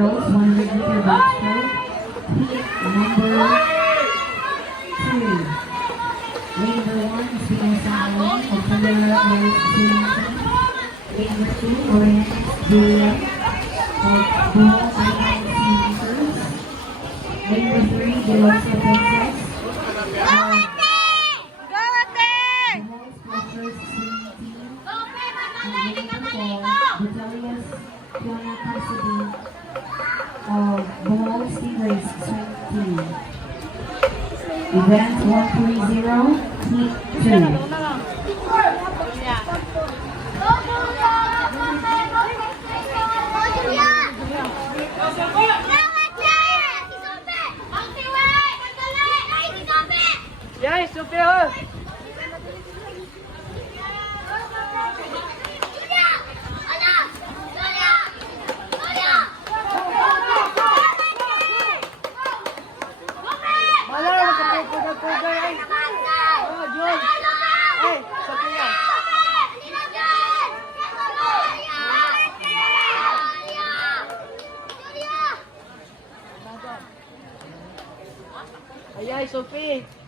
girls 100-meter backstroke. Heat number 2. Lane number 1 is Pino Salon of Candela Rose Swimming Team. Lane number 2, Orange Julia of Bull Island Swimmers. Lane number 3, Delosa Princess. Batalias Fiona Cassidy of Bohol Stingrays Swim Team. Event 130, Heat 2. Yay, super! Ayay, Sophie!